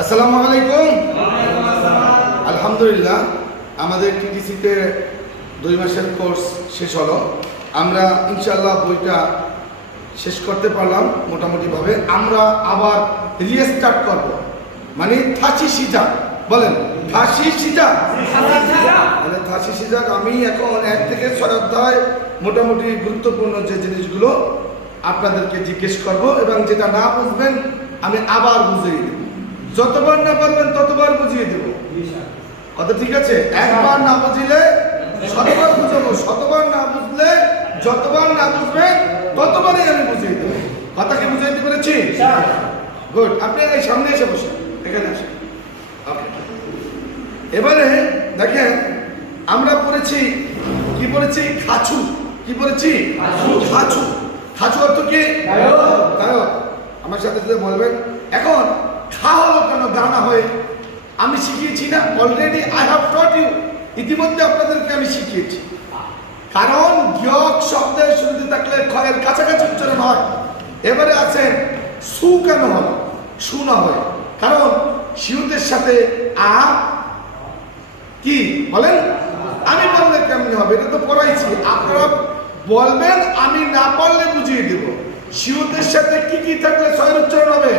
আসসালামু আলাইকুম। আলহামদুলিল্লাহ, আমাদের টিটিসিতে 2 মাসের কোর্স শেষ হলো। আমরা ইনশাআল্লাহ বইটা শেষ করতে পারলাম মোটামুটিভাবে। আমরা আবার রিস্টার্ট করব, মানে থাসি সিজা বলেন, থাসি সিজা মানে থাসি সিজা। আমি এখন 1 থেকে 6 অধ্যায় মোটামুটি গুরুত্বপূর্ণ যে জিনিসগুলো আপনাদেরকে জিজ্ঞেস করব, এবং যেটা না বুঝবেন আমি আবার বুঝিয়ে দেব। যতবার না পারবেন ততবার বুঝিয়ে দেব। কথা ঠিক আছে? একবার না বুঝিলে শতবার বুঝাবো, শতবার না বুঝলে যতবার না বুঝবেন ততবারই আমি বুঝিয়ে দেবো। কথা কি বুঝাইতে পেরেছি? গুড। আপনি এই সামনে এসে বসেন, এখানে আসেন। এবারে দেখেন, আমরা পড়েছি কি পড়েছি? খাঁচু। কি পড়েছি? খাঁচু। খাঁচু অর্থ কি? গায়ক। আমার সাথে সাথে বলবেন। এখন খা হলো কেন দানা হয়ে? আমি শিখিয়েছি না already, I have taught you. ইতিমধ্যে আপনাদেরকে আমি শিখিয়েছি। কারণ গিয়ক শব্দের শুরুতে থাকলে খয়ের কাছাকাছি উচ্চারণ হয়। এবারে আছেন সু কেন হলো? সু না হয় কারণ শিউতের সাথে আ কি বলেন? আমি বললে কেমনি হবে? এটা তো পড়াইছি, আপনারা বলবেন, আমি না পারলে বুঝিয়ে দেব। শিউতের সাথে কি কি থাকলে ছয়ের উচ্চারণ হবে?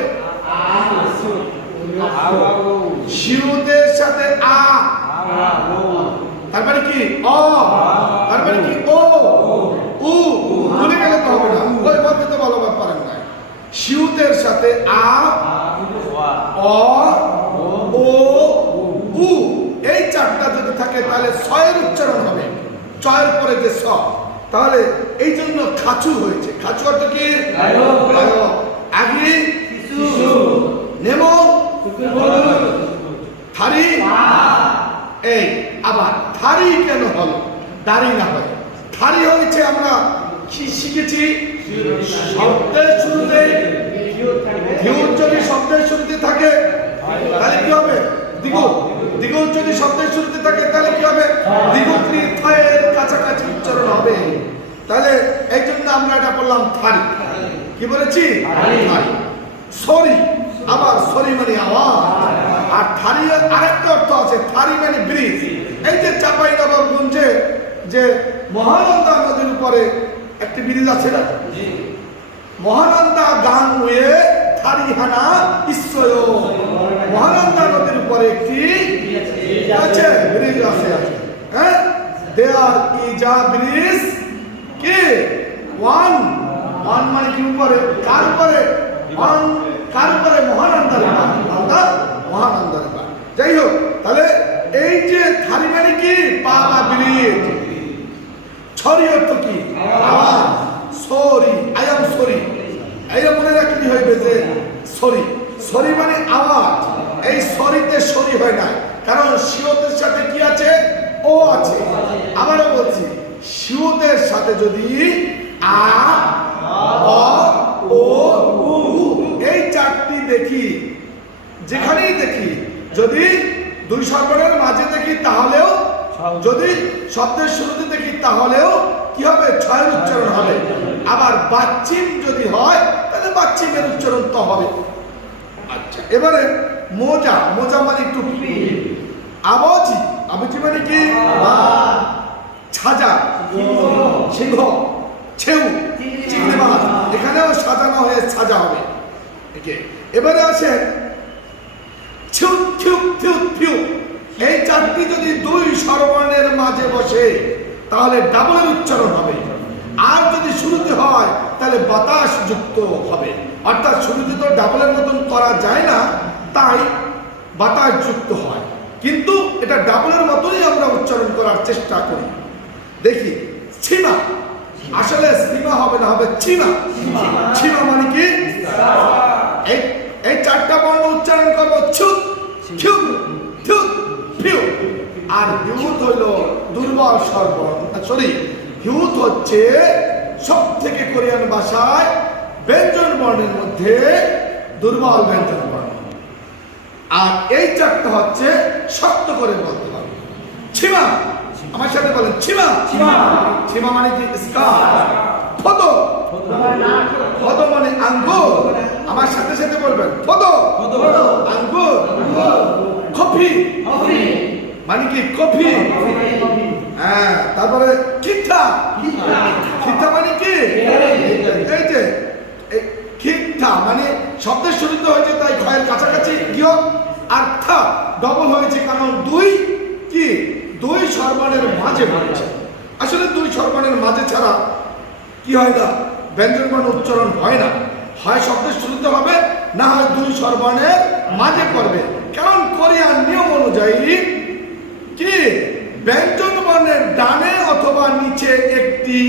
শিউতের সাথে আ, তারপরে কি অ, তারপরে কি ও, উ। ভুলে গেলে তো হবে না, ওই বলতে তো ভালো পারেন না। শিউতের সাথে আ, অ, ও, উ, এই 4টা যদি থাকে তাহলে ছয়ের উচ্চারণ হবে। ছয়ের পরে যে স, তাহলে এই জন্য খাঁচু হয়েছে। খাঁচু অর্থ কি? আগে নেমো, থারি, এই আবার থারি কেন হলো? দাড়ি না হয়, থারি হয়েছে। আমরা কি শিখেছি? শব্দের শুরুতে দ্বিগুণ যদি শব্দের শুরুতে থাকে তাহলে কি হবে? দ্বিগুণ। দ্বিগুণ যদি শব্দের শুরুতে থাকে তাহলে কি হবে? দ্বিগুণ থায়ের কাছাকাছি উচ্চারণ হবে। তাহলে এই জন্য আমরা এটা বললাম থারি। কি বলেছি? থারি। সরি, আবার সরি মানে আওয়াজ। আর থারি আরেকটা অর্থ আছে, থারি মানে ব্রিজ। এই যে চাঁপাইনবাবগঞ্জে যে মহানন্দা নদীর উপরে একটি ব্রিজ আছে না, মহানন্দা গান হয়ে থারিহানা ইশ্বয়। মহানন্দা নদীর উপরে একটি আছে, ব্রিজ আছে। হ্যাঁ, দেয়ার ইজ আ ব্রিজ। কি? ওয়ান। ওয়ান মানে কি? উপরে। কার উপরে? ওয়ান। কার উপরে? মহানন্দার উপরে। মহানন্দার উপরে। যাই হোক, তাহলে এই যে থারি মানে কি? পা বা ব্রিজ। ছড়ি অর্থ কি? আওয়াজ। Sorry, I am sorry. এইটা মনে রাখলি হইবে যে সরি। সরি মানে আওয়াজ। এই সরিতে সরি হয় না, কারণ শিওতের সাথে কি আছে? ও আছে। আবারও বলছি, শিওতের সাথে যদি আ, অ, ও, উ, এই 4টি দেখি, যেখানেই দেখি, যদি 2 স্বরবর্ণের মাঝে দেখি তাহলেও, যদি শব্দের শুরুতে দেখি তাহলেও কি হবে? ছয়ের উচ্চারণ হবে। আবার বাচ্চিম যদি হয় তাহলে বাচ্চিমের উচ্চারণ তো হবে। আচ্ছা, এবারে মোজা। মোজা মানে টুপি। আবজি। আবজি মানে কি? ছাজা, সিংহ, ছেউ, চিংড়ি মাছ। এখানেও সাজানো হয়ে ছাজা হবে। এবারে আসে ছিউ, থিউ, থিউ, থিউ। এই 4টি যদি 2 স্বরবর্ণের মাঝে বসে তাহলে ডাবলের উচ্চারণ হবে। আর যদি শুরুতে হয় তাহলে বাতাস যুক্ত হবে। অর্থাৎ শুরুতে তো ডাবলের মতন করা যায় না, তাই বাতাস যুক্ত হয়। কিন্তু এটা ডাবলের মতনই আমরা উচ্চারণ করার চেষ্টা করি। দেখি, সীমা। আসলে সীমা হবে না, হবে চিমা। চিমা মানে কি? এই 4টা বর্ণ উচ্চারণ করবো। Shoot, ছিউ, Theo, few. আর হিউত হইল দুর্বল স্বরবর্ণ। সরি, হিউত হচ্ছে সব থেকে কোরিয়ান ভাষায় ব্যঞ্জন বর্ণের মধ্যে দুর্বল ব্যঞ্জন বর্ণ। আর এই 4টা হচ্ছে শক্ত করে বলতে হবে। ছিমা। আমার সাথে বলেন, ছিমা। ছিমা মানে কি? স্কার। ফদ। ফদ মানে আঙ্গুর। আমার সাথে সাথে বলবেন, ফদ। আঙ্গুর। কফি মানে কি কফি, হ্যাঁ। তারপরে খিঠা, খিঠা মানে কি এই যে খিঠা মানে শব্দের শুরুতে হয়েছে তাই ক্ষয়ের কাছাকাছি গিয়ে আর থা ডবল হয়েছে কারণ দুই কি দুই স্বরবর্ণের মাঝে পড়েছে। আসলে দুই স্বরবর্ণের মাঝে ছাড়া কি হয় না, ব্যঞ্জন বর্ণ উচ্চারণ হয় না, হয় শব্দের শুরুতে হবে না হয় দুই স্বরবর্ণের মাঝে পড়বে। কারণ কোরিয়ান নিয়ম অনুযায়ী কি ব্যঞ্জন বর্ণের ডানে অথবা নিচে একটি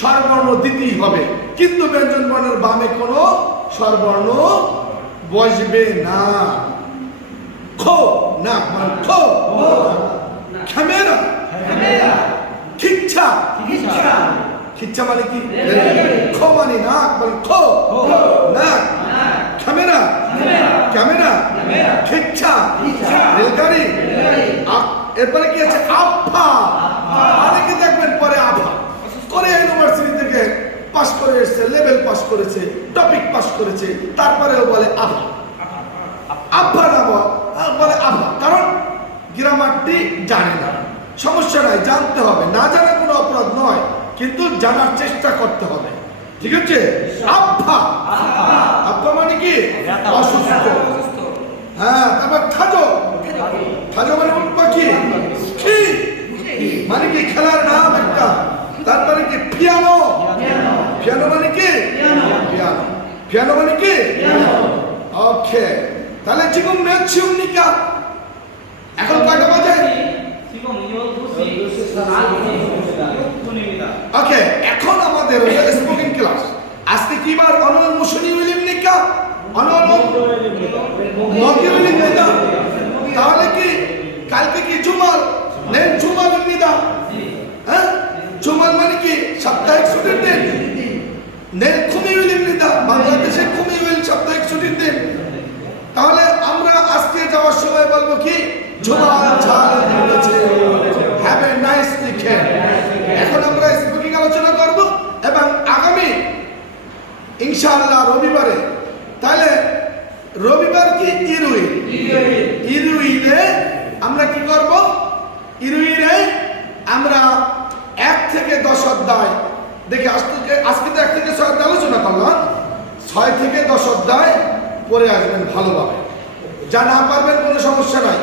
স্বরবর্ণ দিতেই হবে, কিন্তু ব্যঞ্জন বর্ণের বামে কোনো স্বরবর্ণ বসবে না। খো না মানে খো, ক্যামেরা, খিচ্ছা, খিচ্ছা মানে কি খো মানে না মানে খো না, ক্যামেরা, ক্যামেরা, খিচ্ছা, রেলগাড়ি। এরপরে কি আছে আফা, অনেকে দেখবেন পরে আফা কোরিয়া ইউনিভার্সিটি থেকে পাস করে এসেছে, লেভেল পাস করেছে, টপিক পাস করেছে, তারপরেও বলে আফা, আফা না বলে আফা, কারণ গ্রামারটি জানে না। সমস্যা নাই, জানতে হবে, না জানা কোনো অপরাধ নয়, কিন্তু জানার চেষ্টা করতে হবে, ঠিক আছে। আফা, আফা মানে কি অসুস্থ, হ্যাঁ। তারপর খাজো, খাজো মানে পাখি, কি মানে কি খেলার নাম একটা। তারপরে কি পিয়ানো, পিয়ানো মানে কি পিয়ানো, পিয়ানো মানে কি ওকে। তাহলে 지금 몇 시입니까? এখন কয়টা বাজে? ওকে, এখন আমাদের হলো স্পোকেন ক্লাস। আজকে কি বার? অনল মুশনি উইলিমনিকা, অনল মকি উইলিমনিকা। তাহলে কি কালকে কি জুমার নেন জুমার উইলিমনিকা, হ্যাঁ? জুমার মানে কি সাপ্তাহিক ছুটির দিন, নেন খুমি উইলিমনিকা, বাংলাদেশে খুমি উইল সাপ্তাহিক ছুটির দিন। তাহলে আমরা আজকে যাওয়ার সময় বলবো কি জুমার ঝাল উঠেছে, হ্যাভ এ নাইস উইকেন্ড। এখন আমরা স্পিকিং আলোচনা করব এবং আগামী ইনশাআল্লাহ রবিবারে, তাহলে রবিবার কি ইরুই, ইরুইলে আমরা কি করব? ইরুইলে আমরা 1 থেকে 10 অধ্যায় দেখি, আজকে তো 1 থেকে 6 অধ্যায় আলোচনা করলাম, 6 থেকে 10 অধ্যায় পড়ে আসবেন ভালোভাবে। যা না পারবেন কোনো সমস্যা নাই,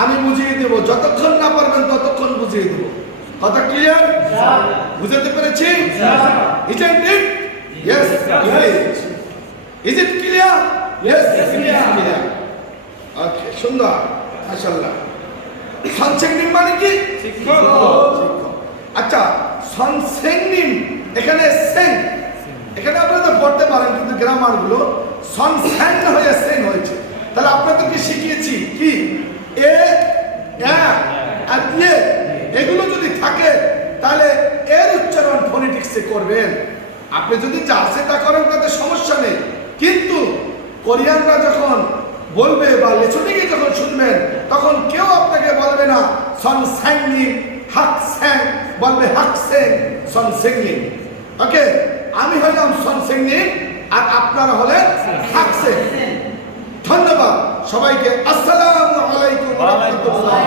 আমি বুঝিয়ে দেব, যতক্ষণ না পারবেন ততক্ষণ বুঝিয়ে দেব। কথা ক্লিয়ার? বুঝতে পেরেছি? Isn't it? Yes, it is. Is it clear? Yes, it is clear. Okay, সুন্দর, মাশাআল্লাহ। সনসেংনিম মানে কি? শিক্ষক। আচ্ছা, সনসেংনিম এখানে সেন, এখানে আপনারা তো পড়তে পারেন কিন্তু গ্রামার গুলো সনসেন হয়ে সেন হয়েছে। তাহলে আপনাদেরকে শিখিয়েছি কি এ আর ইয়ে, এগুলো যদি থাকে তাহলে এর উচ্চারণ ফোনেটিক্সে করবেন। আপনি যদি যা সেটা করেন তাতে সমস্যা নেই, কিন্তু কোরিয়ানরা যখন বলবে বা লেসনিংয়ে যখন শুনবেন তখন কেউ আপনাকে বলবে না সনসেংনি হাক সেং, বলবে হাক সেং সনসেংনি। ওকে, আমি হইলাম সনসেংনি আর আপনারা হলেন হাক সেং। ধন্যবাদ সবাইকে। আসসালামু আলাইকুম ওয়া রাহমাতুল্লাহ।